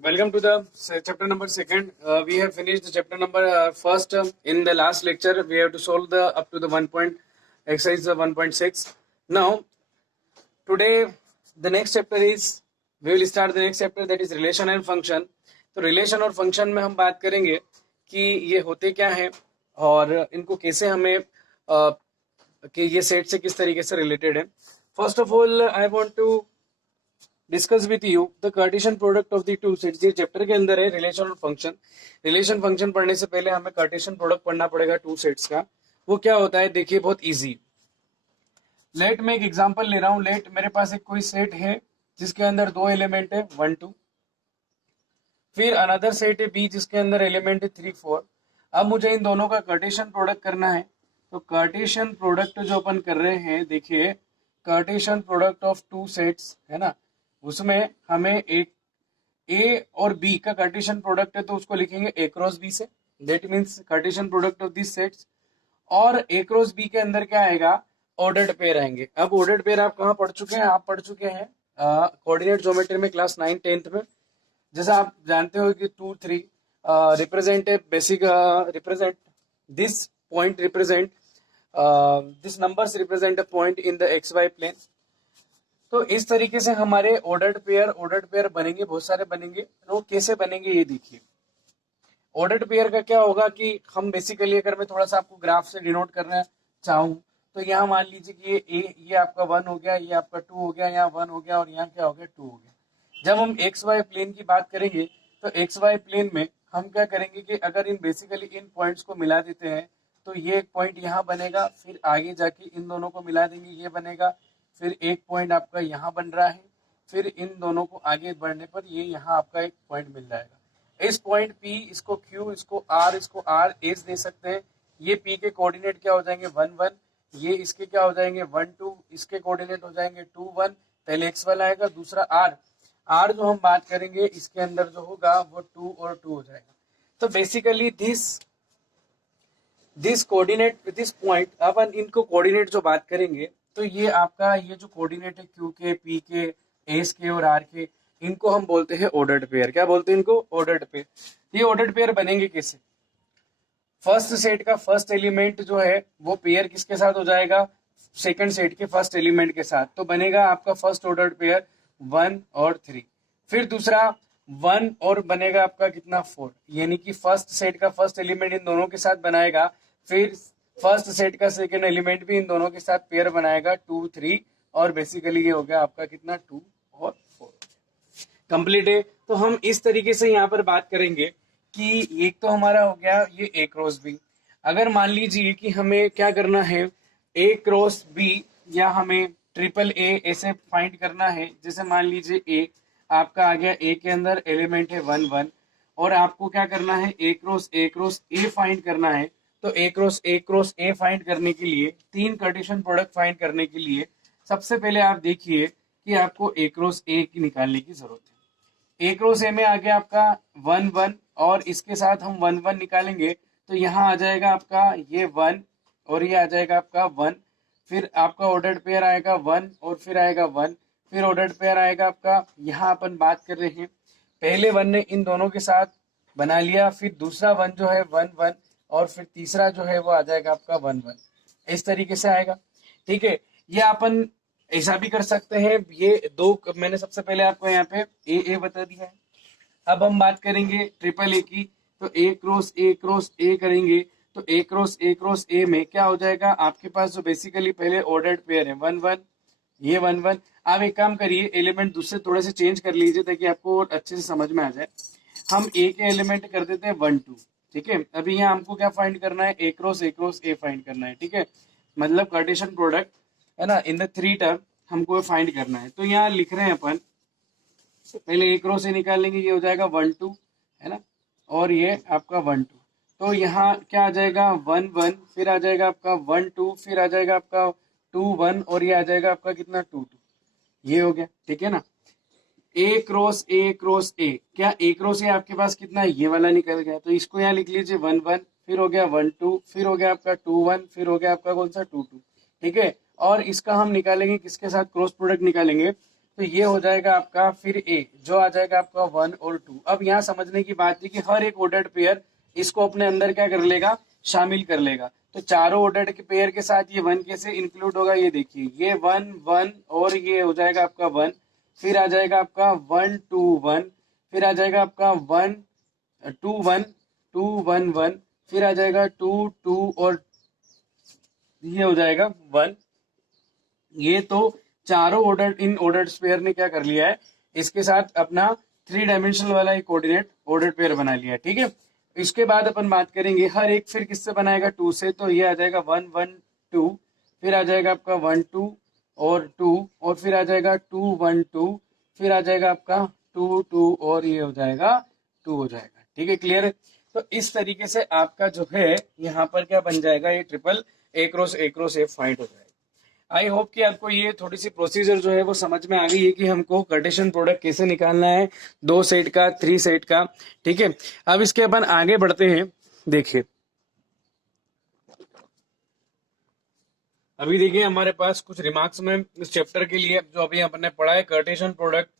Welcome to the chapter number second. We have finished the chapter number first. In the last lecture, we have to solve the up to the 1 point exercise 1.6. Now, today the next chapter is we will start the next chapter, that is relation and function. तो relation और function में हम बात करेंगे कि ये होते क्या हैं और इनको कैसे हमें कि ये सेट से किस तरीके से रिलेटेड है. First of all I want to discuss with you the Cartesian product of the two sets. ये चैप्टर के अंदर है रिलेशन और फंक्शन. रिलेशन फंक्शन पढ़ने से पहले हमें कार्टेशियन प्रोडक्ट पढ़ना पड़ेगा टू सेट्स का. वो क्या होता है देखिए, बहुत इजी. लेट मैं एक एग्जांपल ले रहा हूं. लेट मेरे पास एक कोई सेट है जिसके अंदर दो एलिमेंट है 1 2. फिर अनदर सेट है बी जिसके अंदर एलिमेंट है 3 4. अब मुझे इन दोनों का कार्टेशियन प्रोडक्ट करना है. तो कार्टेशियन प्रोडक्ट जो अपन कर रहे हैं, देखिए Cartesian product of two sets है ना, उसमें हमें एक ए और बी का कार्टेशियन प्रोडक्ट है तो उसको लिखेंगे ए क्रॉस बी से. That means Cartesian product of this sets. और ए क्रॉस बी के अंदर क्या आएगा, ऑर्डर्ड पेयर आएंगे. अब ऑर्डर्ड पेयर आप कहाँ पढ़ चुके हैं, आप पढ़ चुके हैं कोऑर्डिनेट ज्योमेट्री में क्लास 9 10th में. जैसा आप जानते हो कि 2 3 represent basic represent this point represent this numbers represent a point in the x y plane. तो इस तरीके से हमारे ऑर्डर्ड पेयर बनेंगे, बहुत सारे बनेंगे. वो कैसे बनेंगे ये देखिए. ऑर्डर्ड पेयर का क्या होगा कि हम बेसिकली, अगर मैं थोड़ा सा आपको ग्राफ से डिनोट करना चाहूँ तो यहाँ मान लीजिए कि ये आपका 1 हो गया, ये आपका 2 हो गया, यहाँ 1 हो गया और यहाँ क्या हो गया 2 हो गया. जब हम एक्स वाई प्लेन की बात करेंगे तो एक्स वाई प्लेन में हम क्या करेंगे कि अगर इन बेसिकली इन पॉइंट्स को मिला देते हैं तो ये एक पॉइंट यहाँ बनेगा, फिर आगे जाके इन दोनों को मिला देंगे, ये बनेगा, फिर एक पॉइंट आपका यहाँ बन रहा है, फिर इन दोनों को आगे बढ़ने पर ये यहाँ आपका एक पॉइंट मिल जाएगा. इस पॉइंट P, इसको Q, इसको R, इसको R एस दे सकते हैं. ये P के कोऑर्डिनेट क्या हो जाएंगे 1 1, ये इसके क्या हो जाएंगे 1 2, इसके कोऑर्डिनेट हो जाएंगे 2 1. पहले एक्स वाला आएगा, दूसरा R जो हम बात करेंगे इसके अंदर जो होगा वो 2 और 2 हो जाएगा. तो basically this coordinate this point, अपन इनको कोऑर्डिनेट जो बात करेंगे तो ये आपका ये जो कोऑर्डिनेट है Q के, P के, एस के और R के, इनको हम बोलते हैं ऑर्डर्ड पेयर. क्या बोलते हैं इनको, ऑर्डर्ड पेयर. ये ऑर्डर्ड पेयर बनेंगे कैसे, फर्स्ट सेट का फर्स्ट एलिमेंट जो है वो पेयर किसके साथ हो जाएगा, सेकंड सेट के फर्स्ट एलिमेंट के साथ. तो बनेगा आपका फर्स्ट ऑर्डर्ड पेयर 1 और 3. फिर दूसरा 1 और बनेगा आपका कितना 4, यानी कि फर्स्ट सेट का फर्स्ट एलिमेंट इन दोनों के साथ बनाएगा, फिर फर्स्ट सेट का सेकंड एलिमेंट भी इन दोनों के साथ पेयर बनाएगा 2 3, और बेसिकली ये हो गया आपका कितना 2 और 4 कंप्लीट है. तो हम इस तरीके से यहाँ पर बात करेंगे कि एक तो हमारा हो गया ये ए क्रॉस बी. अगर मान लीजिए कि हमें क्या करना है, ए क्रॉस बी या हमें ट्रिपल ए ऐसे फाइंड करना है. जैसे मान लीजिए ए आपका आ गया, ए के अंदर एलिमेंट है 1 1 और आपको क्या करना है ए क्रॉस ए फाइंड करना है. तो ए क्रॉस ए फाइंड करने के लिए, तीन कार्टेशियन प्रोडक्ट फाइंड करने के लिए सबसे पहले आप देखिए कि आपको ए क्रॉस ए की निकालने की जरूरत है. ए क्रॉस ए में आ गया आपका 1 1 और इसके साथ हम 1 1 निकालेंगे तो यहाँ आ जाएगा आपका ये 1 और ये आ जाएगा आपका 1. फिर आपका ऑर्डर्ड पेयर आएगा 1 और फिर आएगा 1. फिर ऑर्डर्ड पेयर आएगा आपका, यहाँ अपन बात कर रहे हैं पहले 1 ने इन दोनों के साथ बना लिया, फिर दूसरा 1 जो है 1 1 और फिर तीसरा जो है वो आ जाएगा आपका 1 1. इस तरीके से आएगा. ठीक है, ये अपन ऐसा भी कर सकते हैं. ये दो मैंने सबसे पहले आपको यहाँ पे ए बता दिया है. अब हम बात करेंगे ट्रिपल ए की. तो ए क्रॉस ए करेंगे तो ए क्रॉस ए में क्या हो जाएगा, आपके पास जो बेसिकली पहले ऑर्डर्ड पेयर है 1 1, ये 1 1. आप एक काम करिए, एलिमेंट दूसरे थोड़े से चेंज कर लीजिए ताकि आपको अच्छे से समझ में आ जाए. हम ए के एलिमेंट कर देते हैं 1 2. ठीक है, अभी यहाँ हमको क्या फाइंड करना है, ए क्रॉस ए फाइंड करना है. ठीक है, मतलब कार्टेशियन प्रोडक्ट है ना, इन द 3 टर्म हमको फाइंड करना है. तो यहाँ लिख रहे हैं अपन, पहले ए क्रॉस ए निकाल लेंगे, ये हो जाएगा 1 2 है ना, और ये आपका 1 2. तो यहाँ क्या आ जाएगा 1 1, फिर आ जाएगा आपका 1 2, फिर आ जाएगा आपका 2 1 और ये आ जाएगा आपका कितना 2 2. ये हो गया. ठीक है ना, ए क्रॉस ए. क्या ए क्रॉस ए आपके पास कितना, ये वाला निकल गया. तो इसको यहाँ लिख लीजिए 1 1, फिर हो गया 1 2, फिर हो गया आपका 2 1, फिर हो गया आपका कौन सा 2 2. ठीक है, और इसका हम निकालेंगे किसके साथ, क्रॉस प्रोडक्ट निकालेंगे. तो ये हो जाएगा आपका फिर ए जो आ जाएगा आपका 1 और 2। अब यहाँ समझने की बात है कि हर एक ऑर्डर्ड पेयर इसको अपने अंदर क्या कर लेगा, शामिल कर लेगा। तो चारों ऑर्डर्ड के पेयर के साथ ये 1 कैसे इंक्लूड होगा, ये देखिए, ये 1 1 और ये हो जाएगा आपका 1, फिर आ जाएगा आपका 1 2 1, फिर आ जाएगा आपका 1 2 1 2 1 1, फिर आ जाएगा 2 2 और ये हो जाएगा 1। ये तो चारों ऑर्डर इन ऑर्डर्ड पेयर ने क्या कर लिया है, इसके साथ अपना 3 डायमेंशनल वाला एक कोऑर्डिनेट ऑर्डर पेयर बना लिया है, ठीक है। इसके बाद अपन बात करेंगे हर एक फिर किससे बनाएगा, 2 से। तो ये आ जाएगा 1 1 2, फिर आ जाएगा आपका 1 2 और 2, और फिर आ जाएगा 2 1 2, फिर आ जाएगा आपका 2 2 और ये हो जाएगा 2 हो जाएगा, ठीक है, क्लियर है। तो इस तरीके से आपका जो है यहाँ पर क्या बन जाएगा, ये triple A cross A find हो जाएगा। आई होप कि आपको ये थोड़ी सी प्रोसीजर जो है वो समझ में आ गई है कि हमको कार्टेशियन प्रोडक्ट कैसे निकालना है, 2 सेट का, 3 सेट का, ठीक है। अब इसके अपन आगे बढ़ते हैं। देखिए अभी देखिए हमारे पास कुछ रिमार्क्स में इस चैप्टर के लिए जो अभी अपने पढ़ा है, कार्टेशियन प्रोडक्ट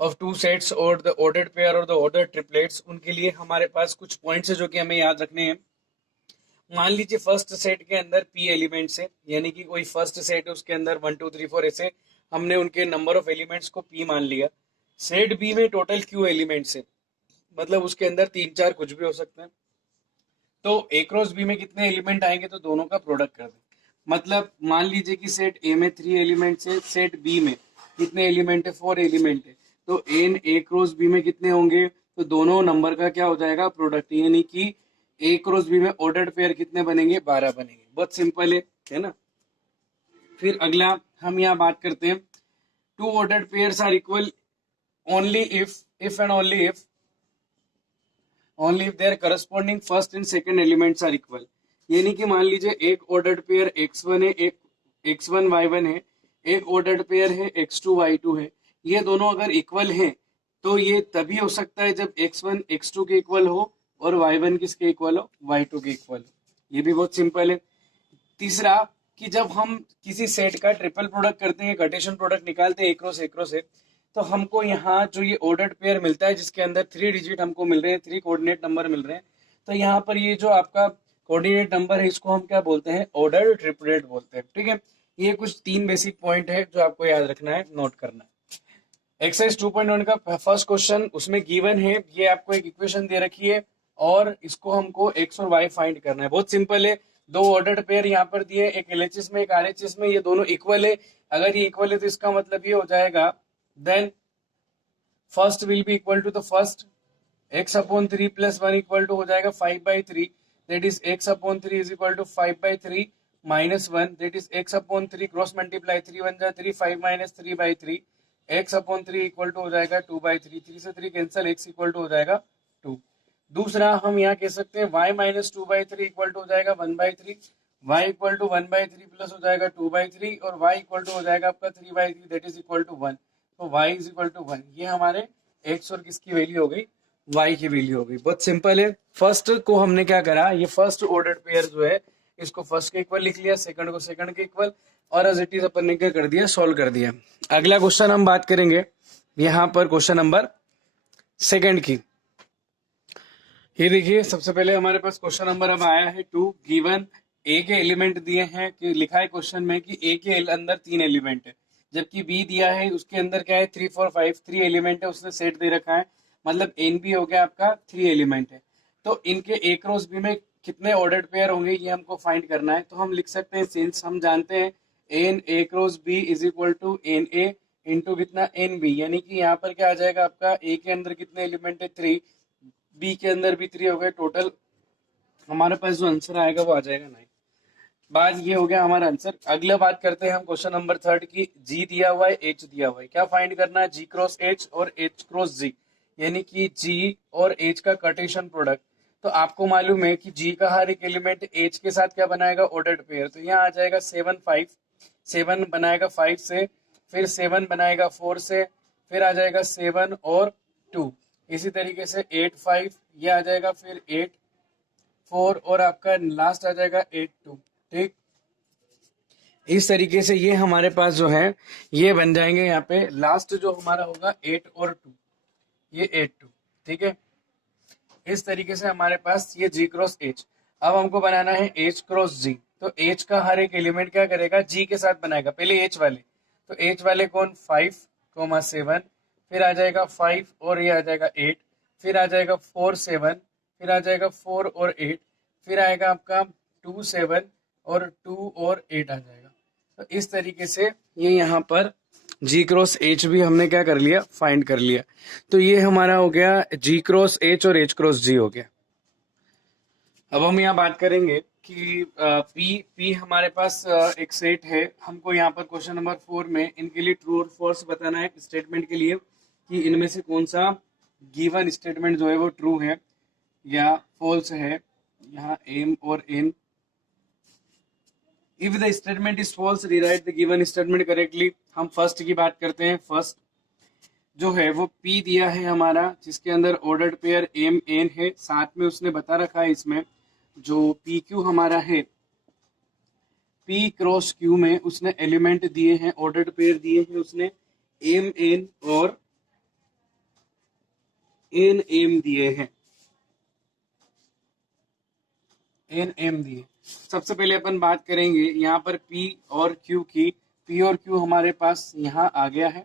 ऑफ 2 सेट्स और द ऑर्डर्ड पेयर और द ऑर्डर्ड ट्रिपलेट्स, उनके लिए हमारे पास कुछ पॉइंट्स है जो कि हमें याद रखने हैं। मान लीजिए फर्स्ट सेट के अंदर पी एलिमेंट्स है, यानी कि कोई फर्स्ट सेट है उसके अंदर 1 2 3 4 ऐसे हमने उनके नंबर ऑफ एलिमेंट्स को पी मान लिया। सेट बी में टोटल क्यू एलिमेंट्स है, मतलब उसके अंदर 3 4 कुछ भी हो सकते हैं। तो ए क्रॉस बी में कितने एलिमेंट आएंगे, तो दोनों का प्रोडक्ट कर दें। मतलब मान लीजिए कि सेट ए में 3 एलिमेंट्स है, सेट बी में कितने एलिमेंट है, 4 एलिमेंट है। तो एन ए क्रॉस बी में कितने होंगे, तो दोनों नंबर का क्या हो जाएगा, प्रोडक्ट, यानी कि ए क्रॉस बी में ऑर्डर्ड पेयर कितने बनेंगे, 12 बनेंगे। बहुत सिंपल है ना। फिर अगला हम यहाँ बात करते हैं, 2 ordered pairs are equal only if and only if their corresponding first and second elements are equal. यानी कि मान लीजिए एक ऑर्डर्ड पेयर x1 है, एक x1 y1 है, एक ऑर्डर्ड पेयर है x2 y2 है। ये दोनों अगर इक्वल हैं तो ये तभी हो सकता है जब x1 x2 के इक्वल हो और y1 किसके इक्वल हो, y2 के इक्वल हो। ये भी बहुत सिंपल है। तीसरा कि जब हम किसी सेट का ट्रिपल प्रोडक्ट करते हैं, कार्टेशियन प्रोडक्ट निकालते हैं ए क्रॉस ए, तो हमको यहाँ जो ये ऑर्डर्ड पेयर मिलता है जिसके अंदर 3 डिजिट हमको मिल रहे हैं, 3 कोऑर्डिनेट नंबर मिल रहे हैं। तो यहाँ पर ये जो आपका कोऑर्डिनेट नंबर है इसको हम क्या बोलते हैं, ऑर्डर्ड ट्रिपलेट बोलते हैं, ठीक है। ये कुछ 3 बेसिक पॉइंट है जो आपको याद रखना है, नोट करना है। एक्सरसाइज 2.1 का फर्स्ट क्वेश्चन, उसमें गिवन है, ये आपको एक इक्वेशन दे रखी है और इसको हमको एक्स और वाई फाइंड करना है। बहुत सिंपल है, 2 ऑर्डर्ड पेयर यहाँ पर दिए, एक एलएचएस में एक आरएचएस में, ये दोनों इक्वल है। अगर ये इक्वल है तो इसका मतलब ये हो जाएगा then first will be equal to the first, x/3 + 1 equal to हो जाएगा 5/3, that is x/3 is equal to 5/3 minus 1, that is x/3 cross multiply 3 1 जा 3, 5 - 3/3, x/3 इक्वल टू हो जाएगा 2/3, 3 से 3 कैंसिल, x इक्वल टू हो जाएगा 2। दूसरा हम यहाँ कह सकते हैं y - 2/3 इक्वल टू हो जाएगा 1/3, y इक्वल टू 1/3 प्लस हो जाएगा 2/3 और y इक्वल टू हो जाएगा आपका 3/3, दैट इज इक्वल टू 1। तो y इज इक्वल टू 1, ये हमारे x और किसकी वैल्यू हो गई, y की वैल्यू हो गई। बहुत सिंपल है। फर्स्ट को हमने क्या करा, ये फर्स्ट ऑर्डर पेयर जो है इसको फर्स्ट के इक्वल लिख लिया, सेकंड को सेकंड के इक्वल, और एज इट इज अपन ने क्या कर दिया, सॉल्व कर दिया। अगला क्वेश्चन हम बात करेंगे यहाँ पर क्वेश्चन नंबर 2 की। ये देखिए सबसे पहले हमारे पास क्वेश्चन नंबर अब आया है 2, गिवन ए के एलिमेंट दिए हैं, कि लिखा है क्वेश्चन में कि ए के अंदर 3 एलिमेंट है, जबकि बी दिया है उसके अंदर क्या है 3 4 5, 3 एलिमेंट है, उसने सेट दे रखा है, मतलब एन बी हो गया आपका 3 एलिमेंट है। तो इनके ए क्रॉस बी में कितने ऑर्डर्ड पेयर होंगे ये हमको फाइंड करना है। तो हम लिख सकते हैं, सिंस हम जानते हैं n A cross B is equal to n A into कितना एन बी, यानी कि यहाँ पर क्या आ जाएगा आपका ए के अंदर कितने एलिमेंट है 3, बी के अंदर भी 3 हो गए, टोटल हमारे पास जो आंसर आएगा वो आ जाएगा 9। बात ये हो गया हमारा आंसर। अगला बात करते हैं हम क्वेश्चन नंबर 3 की। जी दिया हुआ है, एच दिया हुआ है, क्या फाइंड करना है, जी क्रॉस एच और एच क्रॉस जी, यानी कि जी और एच का कार्टेशियन प्रोडक्ट। तो आपको मालूम है कि जी का हर एक एलिमेंट एच के साथ क्या बनाएगा, ऑर्डर्ड पेयर। तो यहाँ आ जाएगा 7 5, 7 बनाएगा 5 से, फिर 7 बनाएगा 4 से, फिर आ जाएगा 7 और 2, इसी तरीके से 8 5 ये आ जाएगा, फिर 8 4 और आपका लास्ट आ जाएगा 8 2, ठीक। इस तरीके से ये हमारे पास जो है ये बन जाएंगे। यहाँ पे लास्ट जो हमारा होगा 8 और 2, ये 8 2, ठीक है। इस तरीके से हमारे पास ये जी क्रॉस एच। अब हमको बनाना है एच क्रॉस जी। तो एच का हर एक एलिमेंट क्या करेगा, जी के साथ बनाएगा। पहले एच वाले, तो एच वाले कौन, 5, 7, फिर आ जाएगा 5 और ये आ जाएगा 8, फिर आ जाएगा 4 7, फिर आ जाएगा 4 और 8, फिर आएगा आपका 2 7 और 2 और 8 आ जाएगा। तो इस तरीके से ये यहाँ पर जी क्रॉस एच भी हमने क्या कर लिया, फाइंड कर लिया। तो ये हमारा हो गया जी क्रॉस एच और एच क्रॉस जी हो गया। अब हम यहाँ बात करेंगे कि पी पी हमारे पास एक सेट है। हमको यहाँ पर क्वेश्चन नंबर 4 में इनके लिए ट्रू और फॉल्स बताना है स्टेटमेंट के लिए, कि इनमें से कौन सा गिवन स्टेटमेंट जो है वो ट्रू है या फॉल्स है। यहाँ एम और n. If the statement is false rewrite the given statement correctly. हम फर्स्ट की बात करते हैं। फर्स्ट जो है वो पी दिया है हमारा, जिसके अंदर ऑर्डर्ड पेयर एम एन है, साथ में उसने बता रखा है इसमें जो पी क्यू हमारा है, पी क्रॉस क्यू में उसने एलिमेंट दिए हैं, ऑर्डर्ड पेयर दिए हैं उसने एम एन और एन एम दिए हैं, एन एम दिए। सबसे पहले अपन बात करेंगे यहाँ पर पी और क्यू की। पी और क्यू हमारे पास यहाँ आ गया है,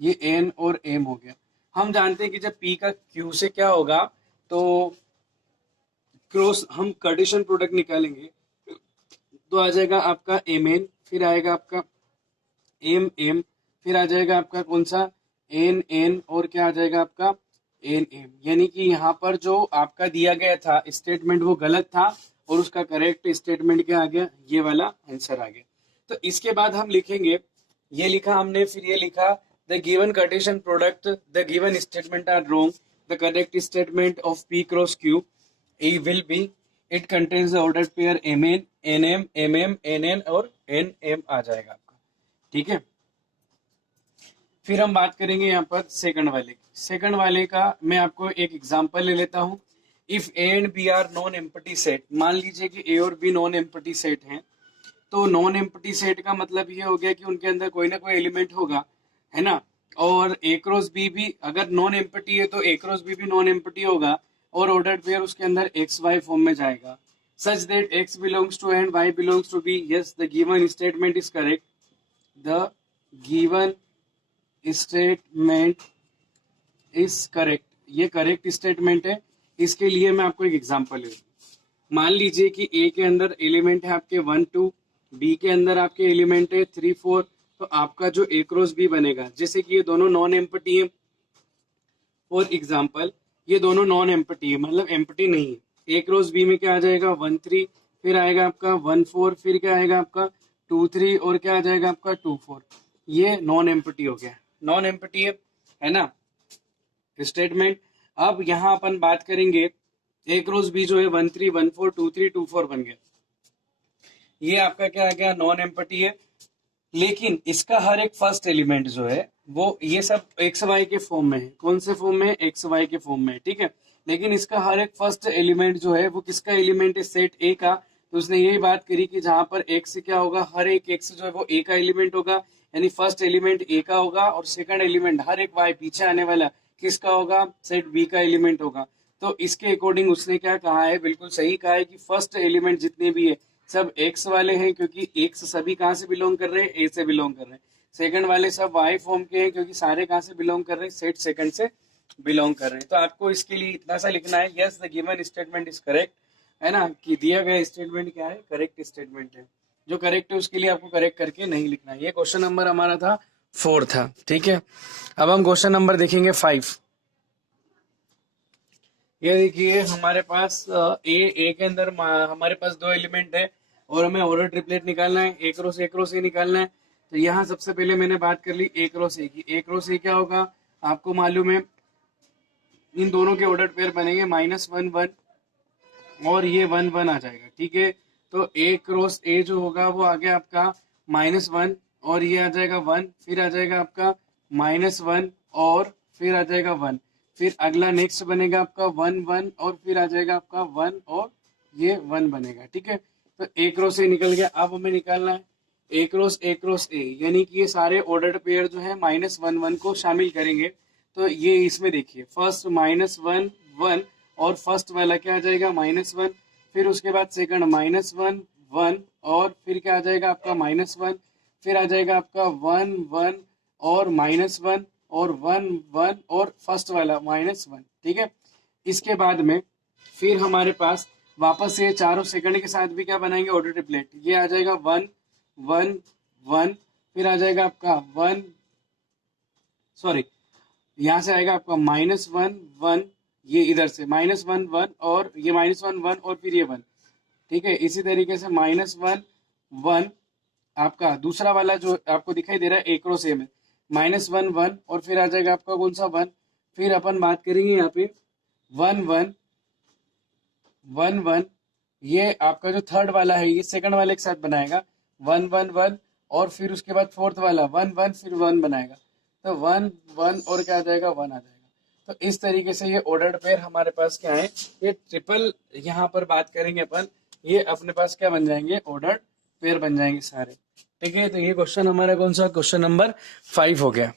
ये एन और एम हो गया। हम जानते हैं कि जब पी का क्यू से क्या होगा, तो क्रॉस हम कार्टेशियन प्रोडक्ट निकालेंगे तो आ जाएगा आपका एम एन, फिर आएगा आपका एम एम, फिर आ जाएगा आपका कौन सा, एन एन, और क्या आ जाएगा आपका एन एम। यानी कि यहाँ पर जो आपका दिया गया था स्टेटमेंट वो गलत था और उसका करेक्ट स्टेटमेंट क्या आ गया, ये वाला आंसर आ गया। तो इसके बाद हम लिखेंगे, ये लिखा हमने, फिर ये लिखा the given Cartesian product the given statement are wrong, the correct statement of P cross Q A will be, it contains the ordered pair m n n m m m n n और n m आ जाएगा आपका, ठीक है। फिर हम बात करेंगे यहाँ पर सेकंड वाले की। सेकंड वाले का मैं आपको एक एग्जांपल ले लेता हूँ। If A and B are non empty set, मान लीजिए कि ए और बी नॉन एम्प्टी सेट हैं, तो नॉन एम्प्टी सेट का मतलब ये हो गया कि उनके अंदर कोई ना कोई एलिमेंट होगा, है ना। और ए क्रॉस बी भी अगर नॉन एम्प्टी है तो ए क्रॉस बी भी नॉन एम्प्टी होगा और ऑर्डर्ड पेयर उसके अंदर एक्स वाई फॉर्म में जाएगा, such that x belongs to and y belongs to B. Yes the given statement is correct, the given statement is correct. ये करेक्ट स्टेटमेंट है। इसके लिए मैं आपको एक एग्जांपल ले, मान लीजिए कि ए के अंदर एलिमेंट है आपके 1 2, बी के अंदर आपके एलिमेंट है 3 4, तो आपका जो ए क्रॉस बी बनेगा, जैसे कि ये दोनों नॉन एम्प्टी है, फॉर एग्जाम्पल ये दोनों नॉन एम्प्टी है, मतलब एम्प्टी नहीं है। ए क्रॉस बी में क्या आ जाएगा 1 3, फिर आएगा आपका 1 4, फिर क्या आएगा आपका 2 3 और क्या आ जाएगा आपका 2 4। ये नॉन एम्प्टी हो गया, नॉन एम्प्टी है ना स्टेटमेंट। अब यहाँ अपन बात करेंगे ए क्रॉस बी जो है 1 3 1 4 2 3 2 4 बन गया, ये आपका क्या आ गया, नॉन एम्प्टी है। लेकिन इसका हर एक फर्स्ट एलिमेंट जो है वो ये सब एक्स वाई के फॉर्म में है। कौन से फॉर्म में, एक्स वाई के फॉर्म में, ठीक है। लेकिन इसका हर एक फर्स्ट एलिमेंट जो है वो किसका एलिमेंट है, सेट ए का। तो उसने यही बात करी कि जहां पर एक्स क्या होगा, हर एक एक्स जो है वो ए का एलिमेंट होगा, यानी फर्स्ट एलिमेंट ए का होगा, और सेकंड एलिमेंट हर एक वाई पीछे आने वाला किसका होगा, सेट बी का एलिमेंट होगा। तो इसके अकॉर्डिंग उसने क्या कहा है, बिल्कुल सही कहा है कि फर्स्ट एलिमेंट जितने भी है सब एक्स वाले हैं, क्योंकि एक्स सभी कहाँ से बिलोंग कर रहे हैं, ए से बिलोंग कर रहे हैं। सेकंड वाले सब वाई फॉर्म के हैं, क्योंकि सारे कहाँ से बिलोंग कर रहे हैं, सेट सेकंड से बिलोंग कर रहे हैं। तो आपको इसके लिए इतना सा लिखना है, yes the given statement is correct, है ना, कि दिया गया स्टेटमेंट क्या है, करेक्ट स्टेटमेंट है। जो करेक्ट है उसके लिए आपको करेक्ट करके नहीं लिखना है। ये क्वेश्चन नंबर हमारा था 4 था, ठीक है। अब हम क्वेश्चन नंबर देखेंगे 5। ये देखिए हमारे पास ए के अंदर हमारे पास 2 एलिमेंट है और हमें ऑर्डर ट्रिपलेट निकालना है, ए क्रॉस ए निकालना है। तो यहाँ सबसे पहले मैंने बात कर ली ए क्रॉस ए की। ए क्रॉस ए क्या होगा, आपको मालूम है इन दोनों के ऑर्डर पेयर बनेंगे -1 1 और ये 1 1 आ जाएगा, ठीक है। तो ए क्रॉस ए जो होगा वो आ गया आपका -1 और ये आ जाएगा 1, फिर आ जाएगा आपका -1 और फिर आ जाएगा 1, फिर अगला नेक्स्ट बनेगा आपका 1 1 और फिर आ जाएगा आपका 1 और ये 1 बनेगा, ठीक है। तो ए क्रॉस ए निकल गया। अब हमें निकालना है ए क्रॉस ए, यानी कि ये सारे ऑर्डर्ड पेयर जो है -1 1 को शामिल करेंगे। तो ये इसमें देखिए फर्स्ट -1 1 और फर्स्ट वाला क्या आ जाएगा -1, फिर उसके बाद सेकंड -1 1 और फिर क्या आ जाएगा आपका -1, फिर आ जाएगा आपका 1 1 और -1 और 1 1 और फर्स्ट वाला -1। ठीक है, इसके बाद में फिर हमारे पास वापस से चारों सेकंड के साथ भी क्या बनाएंगे ऑर्डर ट्रिपलेट। ये आ जाएगा 1 1 1, फिर आ जाएगा आपका 1 सॉरी यहाँ से आएगा आपका -1 1, ये इधर से -1 1 और ये -1 1 और फिर ये 1। ठीक है, इसी तरीके से -1 1 आपका दूसरा वाला जो आपको दिखाई दे रहा है ए क्रॉस ए में -1 1 और फिर आ जाएगा आपका कौन सा 1। फिर अपन बात करेंगे यहाँ पे 1 1 1 1, ये आपका जो थर्ड वाला है ये सेकंड वाले के साथ बनाएगा 1 1 1 और फिर उसके बाद फोर्थ वाला 1 1 फिर 1 बनाएगा। तो 1 1 और क्या आ जाएगा 1 आ जाएगा। तो इस तरीके से ये ऑर्डर्ड पेयर हमारे पास क्या है, ये ट्रिपल यहाँ पर बात करेंगे अपन, ये अपने पास क्या बन जाएंगे ऑर्डर्ड पेयर बन जाएंगे सारे। ठीक है, तो ये क्वेश्चन हमारा कौन सा क्वेश्चन नंबर 5 हो गया।